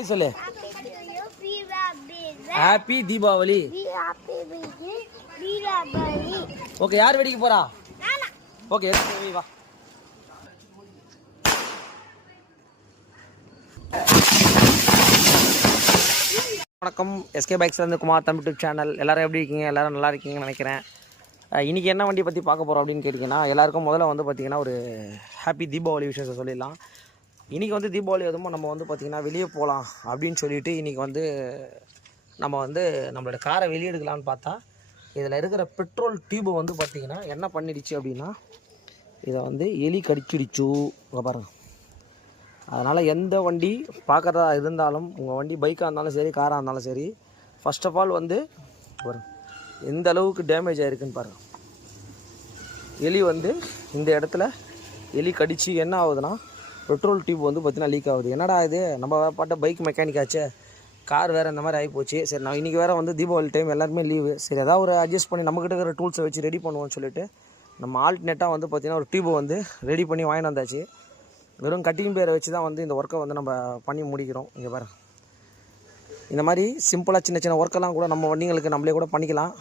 சொல்லு. Happy Deepavali. Okay, யார் வெடிக்க போறா? ஓகே, வா. வணக்கம், எஸ்கே பைக்ஸ்லேருந்து குமார் தமிழ் யூடியூப் சேனல். எல்லோரும் எப்படி இருக்கீங்க? எல்லோரும் நல்லா இருக்கீங்கன்னு நினைக்கிறேன். இன்றைக்கி என்ன வண்டி பற்றி பார்க்க போகிறோம் அப்படின்னு கேட்டிங்கன்னா, எல்லாருக்கும் முதல்ல வந்து பார்த்திங்கன்னா ஒரு ஹாப்பி தீபாவளி விஷயத்தை சொல்லிடலாம். இன்றைக்கி வந்து தீபாவளி அதுவும் நம்ம வந்து பார்த்திங்கன்னா வெளியே போகலாம் அப்படின்னு சொல்லிவிட்டு இன்றைக்கி வந்து நம்ம வந்து நம்மளோட காரை வெளியே எடுக்கலான்னு பார்த்தா, இதில் இருக்கிற பெட்ரோல் டியூபை வந்து பார்த்திங்கன்னா என்ன பண்ணிடுச்சு அப்படின்னா, இதை வந்து எலி கடிச்சிடுச்சு. இங்கே பாருங்கள். அதனால் எந்த வண்டி பார்க்குறதா இருந்தாலும், உங்கள் வண்டி பைக்காக இருந்தாலும் சரி, காராக இருந்தாலும் சரி, ஃபர்ஸ்ட் ஆஃப் ஆல் வந்து பாருங்கள் எந்த அளவுக்கு டேமேஜ் ஆகிருக்குன்னு பாருங்கள். எலி வந்து இந்த இடத்துல எலி கடித்து என்ன ஆகுதுன்னா, பெட்ரோல் டியூப் வந்து பார்த்திங்கன்னா லீக் ஆகுது. என்னடா இது, நம்ம பாட்ட பைக் மெக்கானிக் ஆச்சே, கார் வேறு இந்த மாதிரி ஆகிப்போச்சு. சரி, நான் இன்றைக்கி வேறு வந்து தீபாவளி டைம் எல்லாருமே லீவு. சரி, ஏதாவது ஒரு அட்ஜஸ்ட் பண்ணி நம்மக்கிட்ட இருக்கிற டூல்ஸை வச்சு ரெடி பண்ணுவோம்னு சொல்லிட்டு நம்ம ஆல்டர்னேட்டாக வந்து பார்த்திங்கன்னா ஒரு டியூபை வந்து ரெடி பண்ணி வாங்கிட்டு வந்தாச்சு. வெறும் கட்டிங் பேரை வச்சு தான் வந்து இந்த ஒர்க்கை வந்து நம்ம பண்ணி முடிக்கிறோம். இங்கே பாரு, இந்த மாதிரி சிம்பிளாக சின்ன சின்ன ஒர்க்கெல்லாம் கூட நம்ம வண்டிங்களுக்கு நம்மளே கூட பண்ணிக்கலாம்.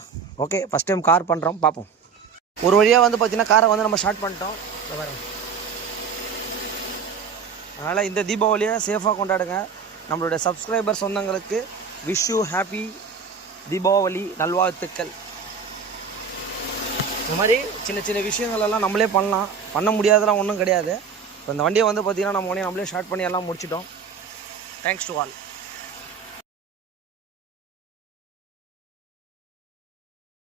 ஓகே, ஃபஸ்ட் டைம் கார் பண்ணுறோம், பார்ப்போம். ஒரு வழியாக வந்து பார்த்திங்கன்னா காரை வந்து நம்ம ஸ்டார்ட் பண்ணிட்டோம். இங்கே பாருங்க. அதனால் இந்த தீபாவளியை சேஃபாக கொண்டாடுங்க. நம்மளுடைய சப்ஸ்கிரைபர் சொந்தங்களுக்கு விஷ் யூ ஹாப்பி தீபாவளி நல்வாழ்த்துக்கள். இந்த மாதிரி சின்ன சின்ன விஷயங்களெல்லாம் நம்மளே பண்ண முடியாதெல்லாம் ஒன்றும் கிடையாது. இப்போ இந்த வண்டியை வந்து பார்த்திங்கன்னா நம்ம நம்மளே ஸ்டார்ட் பண்ணி எல்லாம் முடிச்சிட்டோம். Thanks to all.